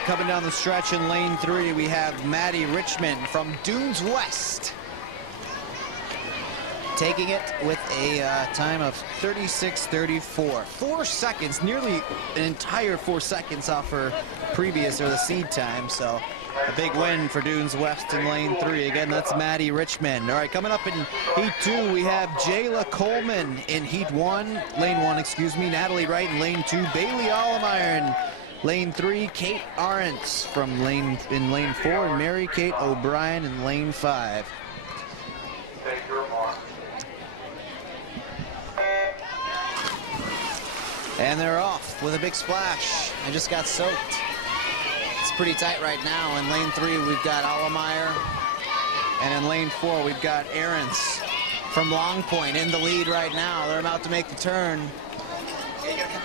right, coming down the stretch in lane 3, we have Maddie Richmond from Dunes West. Taking it with a time of 36:34. 4 seconds, nearly an entire 4 seconds off her previous, or the seed time. So a big win for Dunes West in lane 3. Again, that's Maddie Richmond. All right, coming up in heat 2, we have Jayla Coleman in heat 1, lane 1, excuse me. Natalie Wright in lane 2. Bailey Allemeyer in lane 3. Kate Arentz from lane 4, and Mary Kate O'Brien in lane 5. And they're off with a big splash. I just got soaked. It's pretty tight right now. In lane 3, we've got Allemeyer. And in lane 4, we've got Arentz from Long Point in the lead right now. They're about to make the turn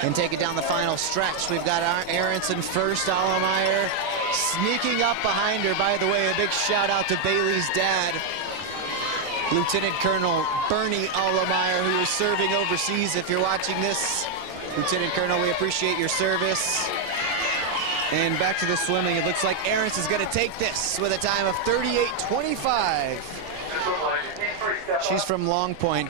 and take it down the final stretch. We've got Arentz in first, Allemeyer sneaking up behind her. By the way, a big shout out to Bailey's dad, Lieutenant Colonel Bernie Allemeyer, who is serving overseas. If you're watching this, Lieutenant Colonel, we appreciate your service. And back to the swimming. It looks like Arentz is going to take this with a time of 38:25. She's from Long Point.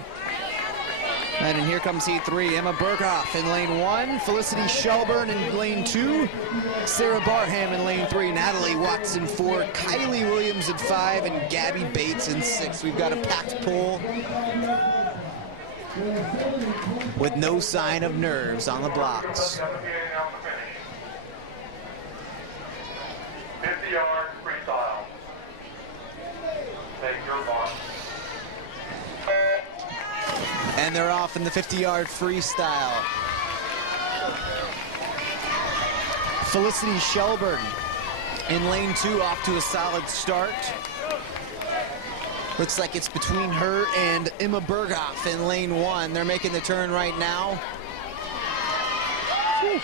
And here comes heat 3. Emma Berghoff in lane 1. Felicity Shelburne in lane 2. Sarah Barham in lane 3. Natalie Watts in 4. Kylie Williams in 5. And Gabby Bates in 6. We've got a packed pool with no sign of nerves on the blocks. 50-yard freestyle. Take your mark. And they're off in the 50-yard freestyle. Felicity Shelburne in lane 2, off to a solid start. Looks like it's between her and Emma Berghoff in lane 1. They're making the turn right now. Whew.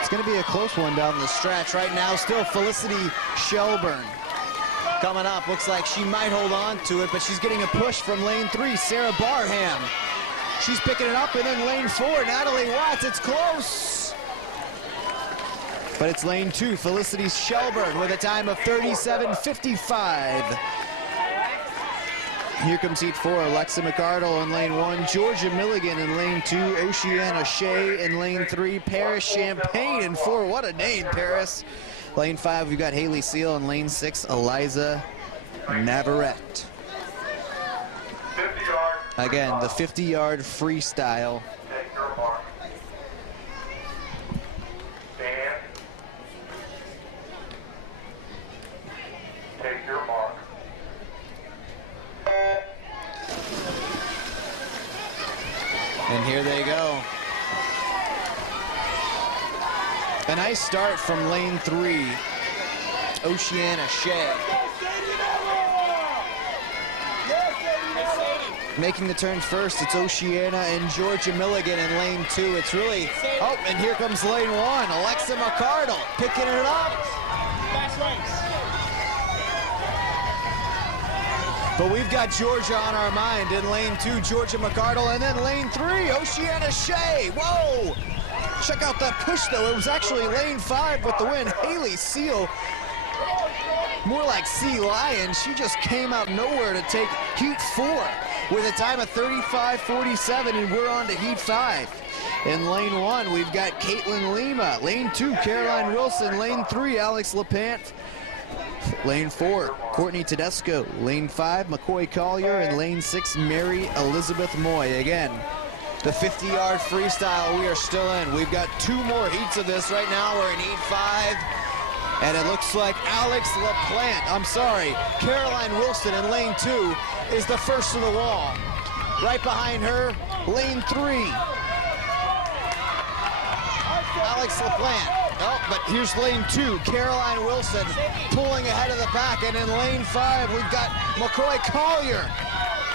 It's going to be a close one down the stretch. Right now, still Felicity Shelburne coming up. Looks like she might hold on to it, but she's getting a push from lane 3, Sarah Barham. She's picking it up, and then lane 4, Natalie Watts. It's close. But it's lane 2, Felicity Shelburne with a time of 37:55. Here comes heat 4, Alexa McArdle in lane 1, Georgia Milligan in lane 2, Oceana Shea in lane 3, Paris Champagne in 4. What a name, Paris. Lane 5, we've got Haley Seal in lane 6, Eliza Navarrete. Again, the 50-yard freestyle. And here they go. A nice start from lane 3, Oceana Shea. Making the turn first, it's Oceana and Georgia Milligan in lane 2. It's really, oh, and here comes lane 1, Alexa McArdle picking it up. But we've got Georgia on our mind in lane 2, Georgia McArdle, and then lane 3, Oceana Shea. Whoa! Check out that push, though. It was actually lane 5 with the win. Haley Seal, more like Sea Lion. She just came out nowhere to take heat 4 with a time of 35:47, and we're on to heat 5. In lane 1, we've got Caitlin Lima. Lane 2, Caroline Wilson. Lane 3, Alex LaPante. Lane 4, Courtney Tedesco. Lane 5, McCoy Collier. And lane 6, Mary Elizabeth Moy. Again, the 50-yard freestyle we are still in. We've got 2 more heats of this. Right now we're in heat 5. And it looks like Caroline Wilson in lane 2 is the first to the wall. Right behind her, lane 3, Alex LaPlante. Oh, but here's lane 2, Caroline Wilson pulling ahead of the pack. And in lane 5, we've got McCoy Collier.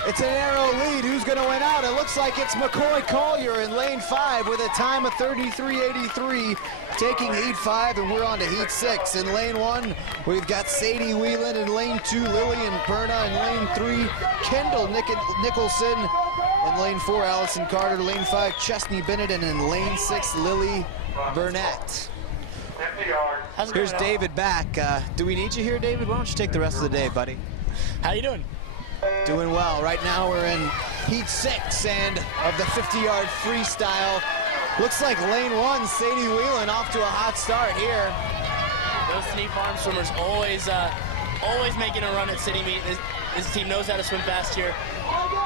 It's a narrow lead. Who's going to win out? It looks like it's McCoy Collier in lane 5 with a time of 33:83, taking heat 5, and we're on to heat 6. In lane 1, we've got Sadie Whelan. In lane 2, Lillian Perna. In lane 3, Kendall Nicholson. In lane 4, Allison Carter. Lane 5, Chesney Bennett. And in lane 6, Lily Burnett. 50 yards. How's it Here's going, Al? David back. Do we need you here, David? Why don't you take the rest of the day, buddy? How you doing? Doing well. Right now we're in heat 6 and of the 50-yard freestyle. Looks like lane 1, Sadie Whelan off to a hot start here. Those Sneak Farm swimmers always making a run at city meet. This team knows how to swim fast here.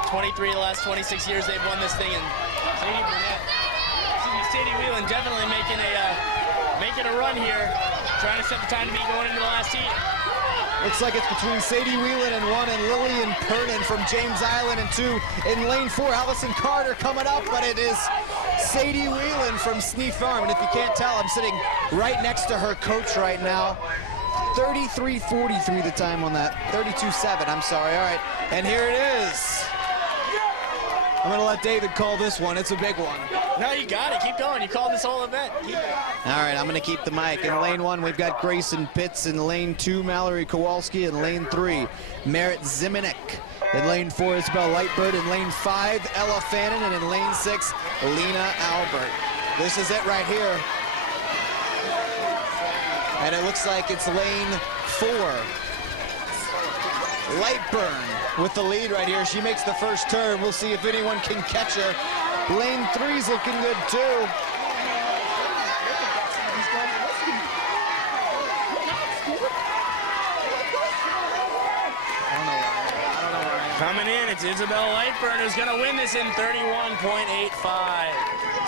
23 of the last 26 years they've won this thing, and Sadie Whelan definitely making a run here, trying to set the time to be going into the last heat. Looks like it's between Sadie Whelan in 1 and Lillian Pernin from James Island in 2. In lane 4, Allison Carter coming up, but it is Sadie Whelan from Sneak Farm. And if you can't tell, I'm sitting right next to her coach right now. 33:43 the time on that. 32:7, I'm sorry. All right, and here it is. I'm gonna let David call this one. It's a big one. No, you got it. Keep going. You called this whole event. Keep it. All right, I'm gonna keep the mic. In lane 1, we've got Grayson Pitts. In lane 2, Mallory Kowalski. In lane 3, Merritt Ziminek. In lane 4, Isabel Lightbird. In lane 5, Ella Fannin. And in lane 6, Lena Albert. This is it right here. And it looks like it's lane 4. Lightburn with the lead right here. She makes the first turn. We'll see if anyone can catch her. Lane 3's looking good too. Coming in, it's Isabel Lightburn who's going to win this in 31.85.